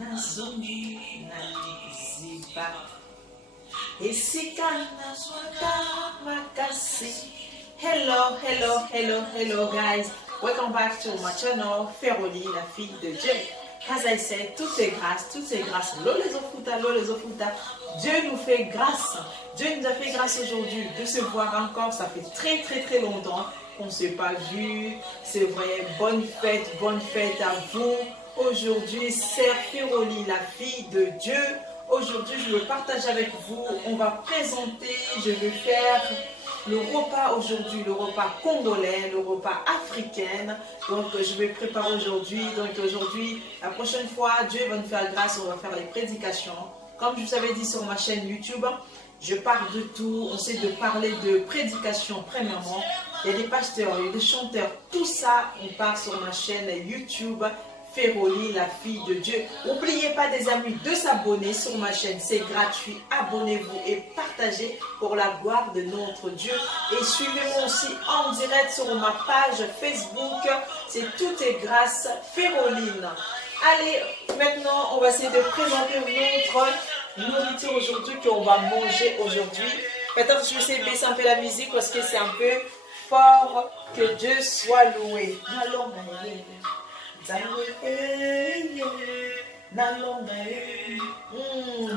nazumi naziba esika nazwaka makasi. Hello guys, welcome back to my channel Feroli, la fille de Dieu. As I said, tout est grâce. Lolezofuta. Dieu nous fait grâce. Dieu nous a fait grâce aujourd'hui de se voir encore. Ça fait très longtemps qu'on ne s'est pas vu. C'est vrai, bonne fête à vous. Aujourd'hui, Sœur Feroli, la fille de Dieu. Aujourd'hui, je veux partager avec vous. On va présenter, je vais faire le repas aujourd'hui, le repas congolais, le repas africain. Donc, je vais préparer aujourd'hui. Donc, aujourd'hui, la prochaine fois, Dieu va nous faire grâce. On va faire les prédications. Comme je vous avais dit sur ma chaîne YouTube, je parle de tout. On sait de parler de prédication, premièrement. Il y a des pasteurs, il y a des chanteurs. Tout ça, on parle sur ma chaîne YouTube Feroli, la fille de Dieu. N'oubliez pas, des amis, de s'abonner sur ma chaîne. C'est gratuit. Abonnez-vous et partagez pour la gloire de notre Dieu. Et suivez-moi aussi en direct sur ma page Facebook. C'est Tout est grâce Feroline. Allez, maintenant, on va essayer de présenter notre nourriture aujourd'hui qu'on va manger aujourd'hui. Peut-être que je vais essayer de baisser un peu la musique parce que c'est un peu fort. Que Dieu soit loué.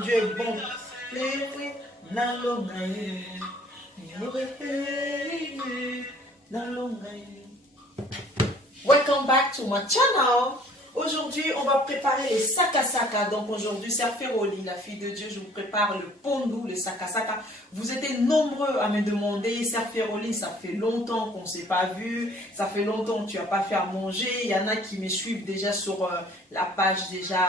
Dieu est bon. Welcome back to my channel. Aujourd'hui, on va préparer les sakasaka. Donc aujourd'hui, Sœur Feroli, la fille de Dieu, je vous prépare le pondou, le sakasaka. Vous étiez nombreux à me demander, Sœur Feroli, ça fait longtemps qu'on ne s'est pas vu, ça fait longtemps que tu n'as pas fait à manger. Il y en a qui me suivent déjà sur la page déjà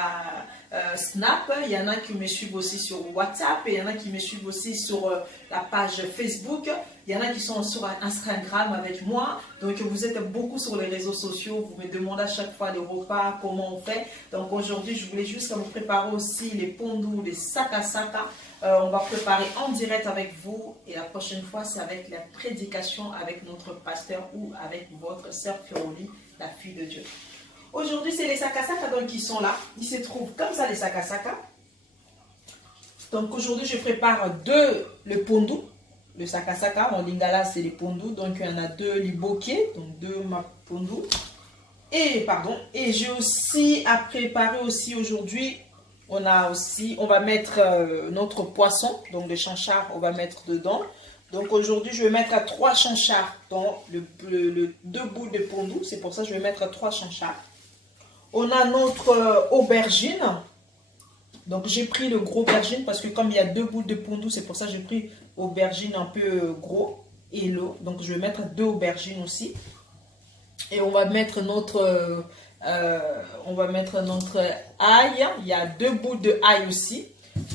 Snap, il y en a qui me suivent aussi sur WhatsApp, et il y en a qui me suivent aussi sur la page Facebook. Il y en a qui sont sur Instagram avec moi. Donc, vous êtes beaucoup sur les réseaux sociaux. Vous me demandez à chaque fois les repas, comment on fait. Donc, aujourd'hui, je voulais juste vous préparer aussi les pondous, les sakasaka. On va préparer en direct avec vous. Et la prochaine fois, c'est avec la prédication avec notre pasteur ou avec votre Sœur Feroli, la fille de Dieu. Aujourd'hui, c'est les sakasaka donc, qui sont là. Ils se trouvent comme ça, les sakasaka. Donc, aujourd'hui, je prépare le pondou. Le sakasaka, en lingala, c'est les pondou. Donc, il y en a deux liboké, donc deux pondou. Et j'ai aussi à préparer aussi aujourd'hui. On va mettre notre poisson, donc le chanchard, on va mettre dedans. Donc, aujourd'hui, je vais mettre 3 chanchards dans le 2 boules de pondou. C'est pour ça que je vais mettre 3 chanchards. On a notre aubergine. Donc, j'ai pris le gros aubergine parce que comme il y a 2 boules de pondou, c'est pour ça que j'ai pris aubergine un peu gros et l'eau. Donc, je vais mettre 2 aubergines aussi. Et on va mettre notre ail. Il y a 2 boules de ail aussi.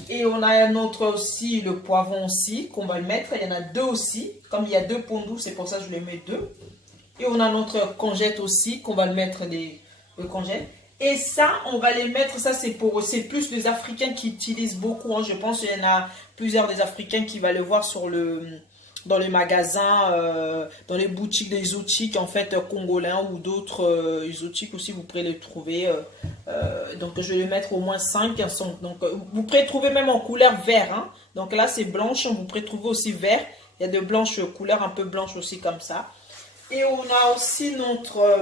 Et on a aussi le poivron aussi qu'on va mettre. Il y en a 2 aussi. Comme il y a 2 pondous, c'est pour ça que je les mets 2. Et on a notre congette aussi qu'on va le mettre le congèle. Et ça, on va les mettre, ça c'est plus les Africains qui utilisent beaucoup. Hein. Je pense qu'il y en a plusieurs des Africains qui vont le voir dans les magasins, dans les boutiques exotiques en fait congolais ou d'autres exotiques aussi, vous pourrez les trouver. Donc je vais les mettre au moins 5. Donc vous pourrez trouver même en couleur vert. Hein. Donc là c'est blanche, vous pourrez trouver aussi vert. Il y a de blanches couleurs un peu blanches aussi comme ça. Et on a aussi notre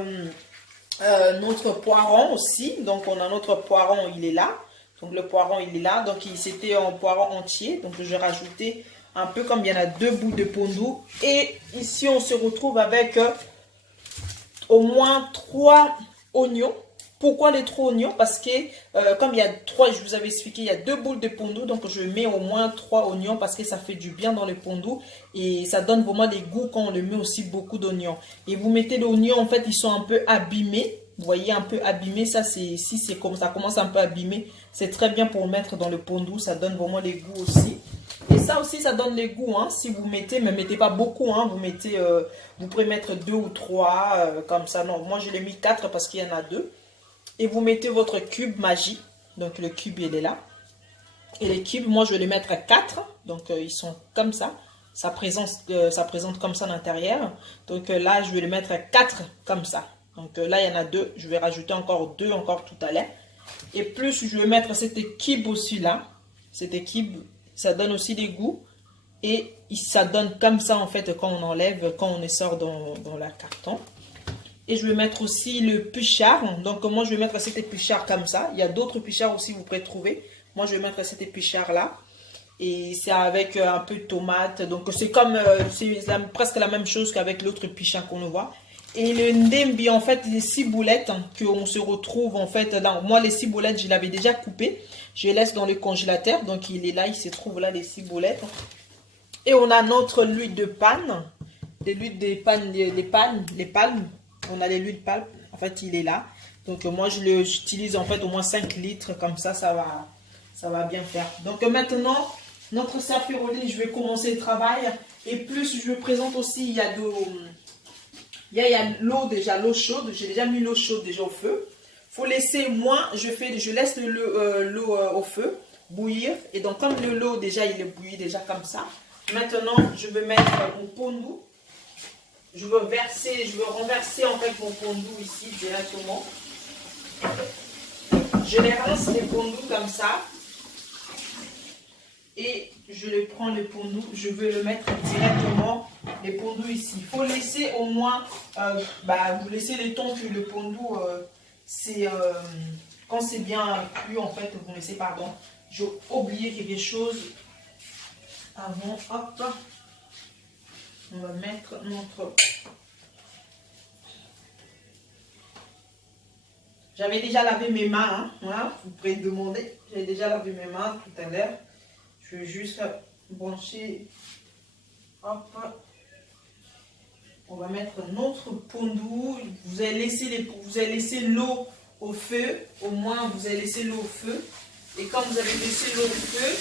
poiron aussi. Donc on a notre poiron, il est là. Donc le poiron il est là. Donc c'était en poiron entier. Donc je vais rajouter un peu comme il y en a 2 bouts de pondou. Et ici on se retrouve avec au moins 3 oignons. Pourquoi les 3 oignons? Parce que comme il y a 3, je vous avais expliqué, il y a 2 boules de pondou. Donc je mets au moins 3 oignons parce que ça fait du bien dans le pondou. Et ça donne vraiment des goûts quand on le met aussi beaucoup d'oignons. Et vous mettez l'oignon, en fait, ils sont un peu abîmés. Vous voyez, un peu abîmés. Ça, si c'est comme ça commence un peu abîmé, c'est très bien pour mettre dans le pondou. Ça donne vraiment les goûts aussi. Et ça aussi, ça donne les goûts. Hein. Si vous mettez, mais mettez pas beaucoup. Hein. Vous pouvez mettre 2 ou 3 comme ça. Non, moi, je l'ai mis 4 parce qu'il y en a 2. Et vous mettez votre cube magie. Donc, le cube, il est là. Et les cubes, moi, je vais les mettre à 4. Donc, ils sont comme ça. Ça présente comme ça à l'intérieur. Donc, là, je vais les mettre à 4 comme ça. Donc, là, il y en a 2. Je vais rajouter encore 2 encore tout à l'heure. Et plus je vais mettre cette équipe aussi là. Cette équipe, ça donne aussi des goûts. Et ça donne comme ça en fait quand on enlève, quand on les sort dans la carton. Et je vais mettre aussi le pichard. Donc moi je vais mettre cet épichard comme ça. Il y a d'autres pichards aussi vous pouvez trouver. Moi je vais mettre cet épichard là. Et c'est avec un peu de tomate. Donc c'est comme, c'est presque la même chose qu'avec l'autre pichard qu'on voit. Et le ndembi en fait les ciboulettes qu'on se retrouve en fait dans. Moi les ciboulettes je l'avais déjà coupé. Je les laisse dans le congélateur. Donc il est là, il se trouve là les ciboulettes. Et on a notre huile de panne. L'huile de panne, les palmes. On a l'huile de palme. En fait, il est là. Donc, moi, j'utilise en fait au moins 5 litres. Comme ça va bien faire. Donc, maintenant, notre serféroli, je vais commencer le travail. Et plus, je présente aussi, il y a l'eau déjà, l'eau chaude. J'ai déjà mis l'eau chaude déjà au feu. Il faut laisser, moi, je laisse l'eau au feu bouillir. Et donc, comme l'eau déjà, il est bouilli déjà comme ça. Maintenant, je vais mettre mon pondou. Je vais renverser en fait mon pondou ici directement. Je les rince les pondous comme ça. Et je les prends le pondou. Je vais le mettre directement les pondous ici. Il faut laisser au moins, vous laissez le temps que le pondou, quand c'est bien cuit en fait, vous laissez, pardon. J'ai oublié quelque chose. Avant, hop, on va mettre notre... J'avais déjà lavé mes mains, hein, voilà, vous pouvez demander. J'ai déjà lavé mes mains tout à l'heure. Je vais juste brancher, hop. On va mettre notre pondou. Vous allez laisser l'eau au feu, au moins vous allez laisser l'eau au feu. Et quand vous avez laissé l'eau au feu,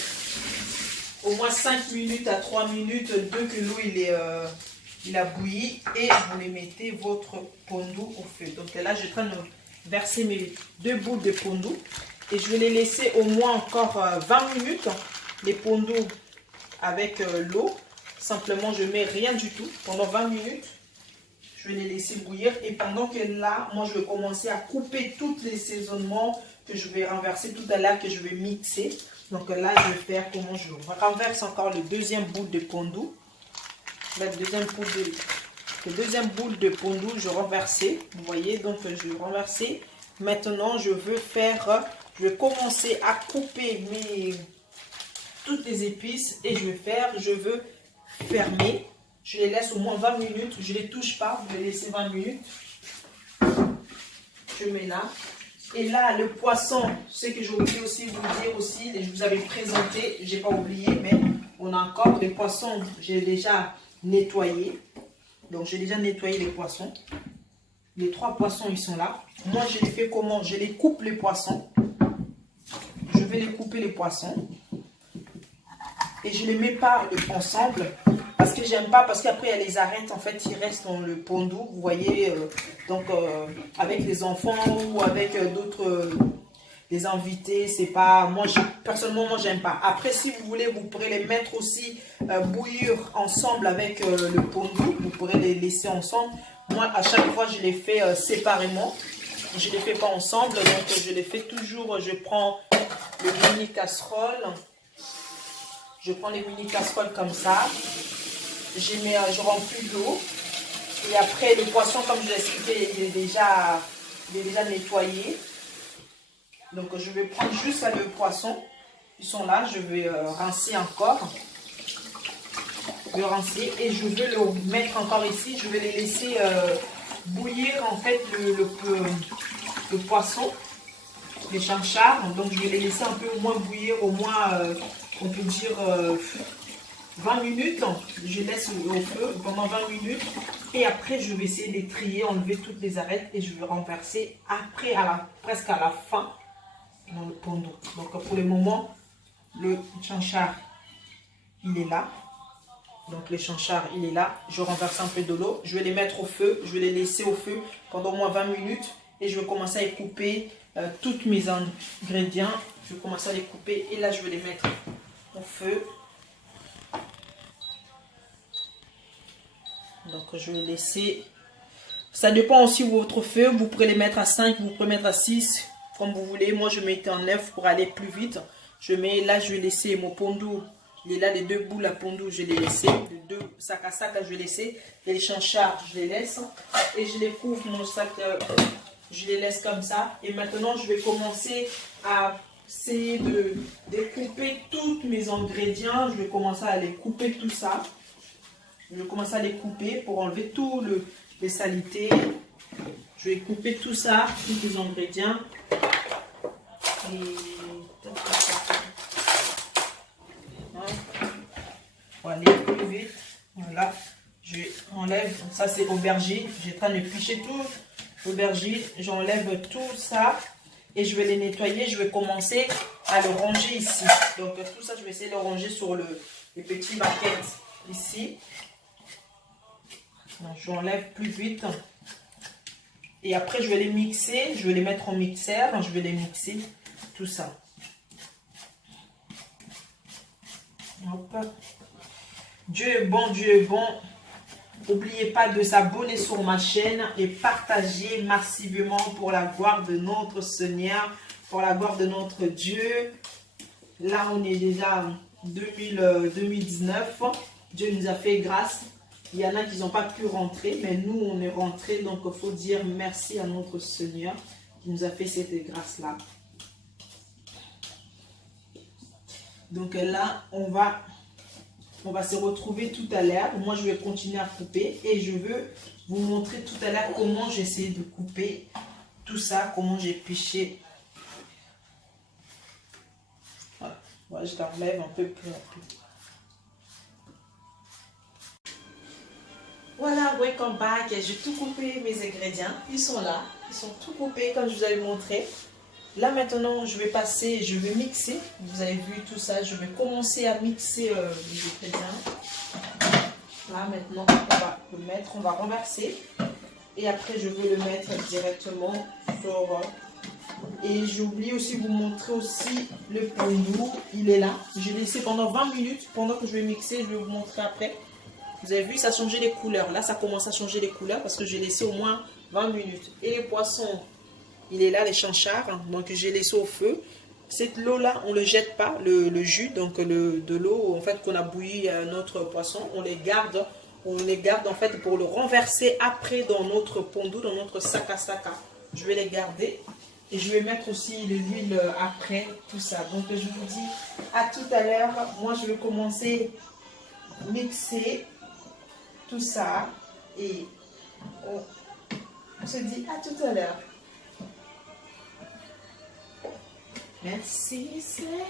au moins 5 minutes à 3 minutes, dès que l'eau il a bouilli, et vous les mettez votre pondou au feu. Donc là, je suis en train de verser mes 2 boules de pondou et je vais les laisser au moins encore 20 minutes, les pondous avec l'eau. Simplement, je ne mets rien du tout pendant 20 minutes. Je vais les laisser bouillir et pendant que là, moi, je vais commencer à couper tous les assaisonnements que je vais renverser tout à l'heure, que je vais mixer. Donc là, je vais faire comment je renverse encore le deuxième boule de pondou. La deuxième boule de pondou, je renversais. Vous voyez, donc je vais renverser. Maintenant, je vais commencer à couper toutes les épices et je veux fermer. Je les laisse au moins 20 minutes. Je ne les touche pas, je vais laisser 20 minutes. Je mets là. Et là, le poisson, ce que j'ai oublié aussi de vous dire aussi, je vous avais présenté, je n'ai pas oublié, mais on a encore les poissons, j'ai déjà nettoyé. Donc, j'ai déjà nettoyé les poissons. Les 3 poissons, ils sont là. Moi, je les fais comment? Je les coupe les poissons. Je vais les couper les poissons. Et je ne les mets pas ensemble. Parce que j'aime pas, parce qu'après, il y a les arêtes, en fait, ils restent dans le pondou, vous voyez, avec les enfants ou avec d'autres, les invités, c'est pas, personnellement, moi, j'aime pas. Après, si vous voulez, vous pourrez les mettre aussi bouillir ensemble avec le pondou, vous pourrez les laisser ensemble. Moi, à chaque fois, je les fais séparément, je les fais pas ensemble, donc je les fais toujours, je prends le mini casserole, comme ça. Je remplis d'eau et après le poisson, comme je l'ai expliqué, il est déjà nettoyé. Donc je vais prendre juste le poisson, ils sont là, je vais rincer encore. Je vais rincer et je vais le mettre encore ici, je vais les laisser bouillir en fait le poisson, les chanchards. Donc je vais les laisser un peu au moins bouillir, au moins on peut dire 20 minutes, je laisse au feu pendant 20 minutes et après je vais essayer de les trier, enlever toutes les arêtes et je vais renverser après presque à la fin dans le pondou. Donc pour le moment, le chanchard il est là. Donc le chanchard il est là. Je renverse un peu de l'eau, je vais les mettre au feu, je vais les laisser au feu pendant au moins 20 minutes et je vais commencer à y couper tous mes ingrédients. Je vais commencer à les couper et là je vais les mettre au feu. Donc je vais laisser, ça dépend aussi de votre feu, vous pourrez les mettre à 5, vous pourrez mettre à 6, comme vous voulez. Moi, je mettais en 9 pour aller plus vite. Je mets, là, je vais laisser mon pondou. Il est là, les deux boules à pondou, je les laisse. Les deux sacs à sac, je vais laisser. Et les chanchards, je les laisse. Et je les couvre, mon sac, je les laisse comme ça. Et maintenant, je vais commencer à essayer de découper tous mes ingrédients. Je vais commencer à les couper tout ça. Je vais commencer à les couper pour enlever tous les saletés. Je vais couper tout ça, tous les ingrédients. Et on va aller plus vite. Voilà. Je enlève, ça c'est aubergine. J'ai en train de picher tout l'aubergine. J'enlève tout ça et je vais les nettoyer. Je vais commencer à le ranger ici. Donc tout ça, je vais essayer de le ranger sur les petits baquettes ici. Je l'enlève plus vite. Et après, je vais les mixer. Je vais les mettre en mixeur. Je vais les mixer. Tout ça. Hop. Dieu est bon, Dieu est bon. N'oubliez pas de s'abonner sur ma chaîne et partager massivement pour la gloire de notre Seigneur, pour la gloire de notre Dieu. Là, on est déjà en 2019. Dieu nous a fait grâce. Il y en a qui n'ont pas pu rentrer, mais nous, on est rentrés. Donc, il faut dire merci à notre Seigneur qui nous a fait cette grâce-là. Donc là, on va se retrouver tout à l'heure. Moi, je vais continuer à couper et je veux vous montrer tout à l'heure comment j'ai essayé de couper tout ça, comment j'ai piché. Voilà, voilà, je t'enlève un peu plus rapide. Voilà, welcome back. J'ai tout coupé mes ingrédients. Ils sont là. Ils sont tout coupés comme je vous avais montré. Là maintenant, je vais passer, je vais mixer. Vous avez vu tout ça. Je vais commencer à mixer les ingrédients. Là maintenant, on va le mettre, on va renverser. Et après, je vais le mettre directement sur... Et j'oublie aussi de vous montrer aussi le pondou. Il est là. Je l'ai laissé pendant 20 minutes. Pendant que je vais mixer, je vais vous montrer après. Vous avez vu, ça a changé les couleurs. Là, ça commence à changer les couleurs parce que j'ai laissé au moins 20 minutes. Et les poissons, il est là, les chanchards. Donc, j'ai laissé au feu. Cette eau-là, on ne le jette pas, le jus. Donc, de l'eau, en fait, qu'on a bouilli notre poisson, on les garde. On les garde, en fait, pour le renverser après dans notre pondou, dans notre saka saka. Je vais les garder. Et je vais mettre aussi l'huile après, tout ça. Donc, je vous dis à tout à l'heure. Moi, je vais commencer à mixer tout ça et on se dit à tout à l'heure. Merci Seigneur.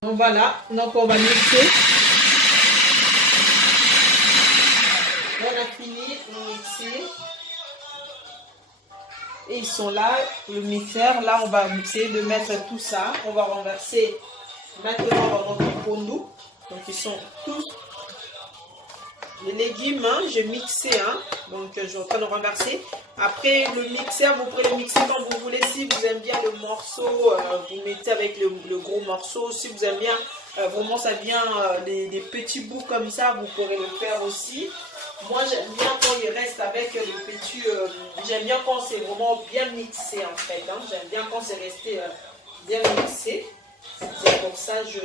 Donc voilà, donc on va mixer. On a fini de mixer. Et ils sont là, le mixeur. Là, on va essayer de mettre tout ça. On va renverser maintenant dans notre pondou. Donc ils sont tous. Les légumes, hein, j'ai mixé, hein, donc je suis en train de renverser. Après le mixeur, vous pouvez le mixer quand vous voulez. Si vous aimez bien le morceau, vous mettez avec le gros morceau. Si vous aimez bien, vraiment ça vient des petits bouts comme ça, vous pourrez le faire aussi. Moi j'aime bien quand il reste avec le petit, j'aime bien quand c'est vraiment bien mixé en fait. Hein. J'aime bien quand c'est resté bien mixé. C'est pour ça que je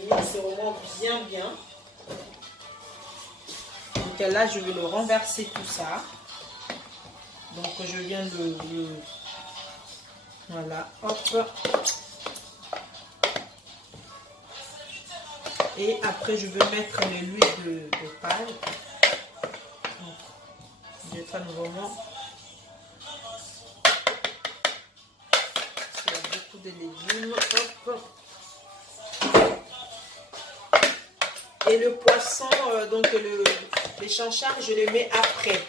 mixe vraiment bien. Donc là, je vais le renverser tout ça. Donc je viens de voilà, hop. Et après, je vais mettre l'huile de palme. Je vais faire vraiment. Il y a beaucoup de légumes. Hop. Et le poisson, donc les chanchards, je les mets après.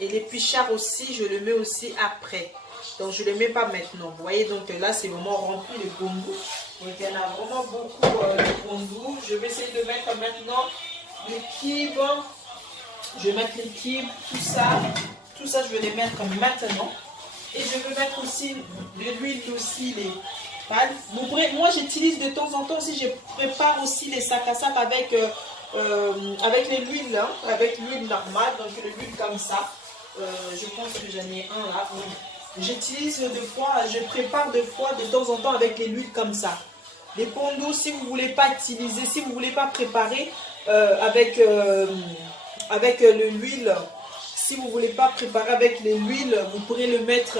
Et les pichards aussi, je le mets aussi après. Donc, je ne le mets pas maintenant. Vous voyez, donc là, c'est vraiment rempli de pondou. Donc, il y en a vraiment beaucoup de pondou. Je vais essayer de mettre maintenant le kibe. Je vais mettre les kibes, tout ça. Tout ça, je vais les mettre maintenant. Et je vais mettre aussi de l'huile aussi, les palmes. Moi, j'utilise de temps en temps aussi, je prépare aussi les sacs à sac avec l'huile, hein, avec l'huile normale. Donc, l'huile comme ça. Je pense que j'en ai un là. J'utilise deux fois, je prépare deux fois de temps en temps avec les huiles comme ça. Les pondous, si vous ne voulez pas utiliser, si vous ne voulez pas préparer avec l'huile, si vous ne voulez pas préparer avec l'huile, vous pourrez le mettre,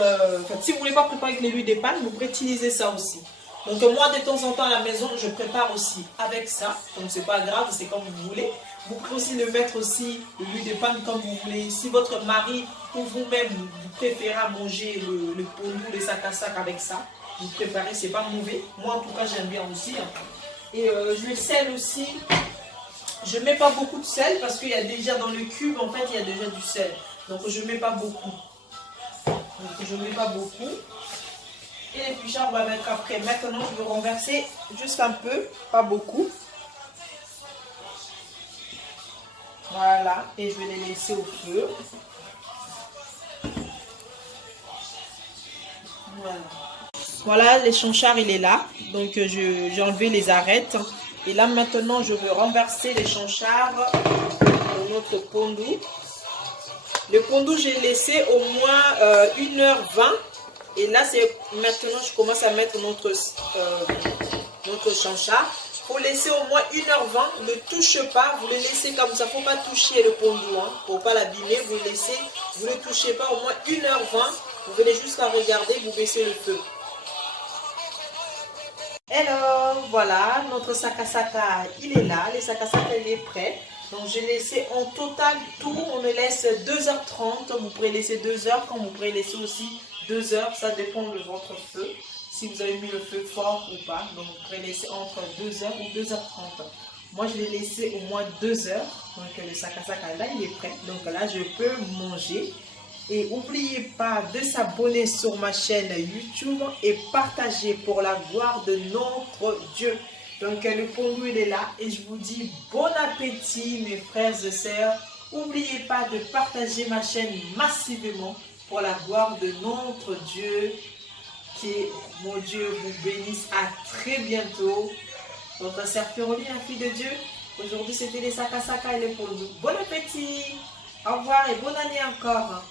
si vous ne voulez pas préparer avec l'huile de palme, vous pourrez utiliser ça aussi. Donc moi, de temps en temps à la maison, je prépare aussi avec ça. Donc c'est pas grave, c'est comme vous voulez. Vous pouvez aussi le mettre aussi, l'huile de palme comme vous voulez. Si votre mari ou vous-même, vous préférez manger le pondou, le sac à sac avec ça, vous préparez, c'est pas mauvais. Moi en tout cas, j'aime bien aussi. Et le sel aussi, je mets pas beaucoup de sel parce qu'il y a déjà dans le cube, en fait, il y a déjà du sel. Donc je mets pas beaucoup. Donc je mets pas beaucoup. Et les pigeons, on va mettre après. Maintenant, je vais renverser juste un peu, pas beaucoup. Voilà, et je vais les laisser au feu. Voilà. Voilà, l'échancard, il est là. Donc, j'ai enlevé les arêtes. Et là, maintenant, je vais renverser l'échancard dans notre pondou. Le pondou, j'ai laissé au moins 1h20. Et là, c'est maintenant, je commence à mettre notre chanchard. Il faut laisser au moins 1h20. Ne touchez pas. Vous le laissez comme ça. Il ne faut pas toucher le pondou. Pour ne pas l'abîmer. Vous le laissez. Vous ne le touchez pas au moins 1h20. Vous venez juste à regarder. Vous baissez le feu. Alors, voilà. Notre sakasaka, il est là. Le sakasaka, il est prêt. Donc, j'ai laissé en total tout. On le laisse 2h30. Vous pourrez laisser 2h. Comme vous pourrez laisser aussi 2 heures, ça dépend de votre feu, si vous avez mis le feu fort ou pas. Donc vous pourrez laisser entre 2 heures ou 2h30. Moi je l'ai laissé au moins 2 heures. Donc le sakasaka là il est prêt. Donc là je peux manger. Et n'oubliez pas de s'abonner sur ma chaîne YouTube et partager pour la gloire de notre Dieu. Donc le pondou il est là et je vous dis bon appétit mes frères et sœurs. N'oubliez pas de partager ma chaîne massivement pour la gloire de notre Dieu. Que mon Dieu vous bénisse. À très bientôt. Votre sœur Féroline, la fille de Dieu. Aujourd'hui, c'était les sakasaka et les pondous. Bon appétit. Au revoir et bonne année encore.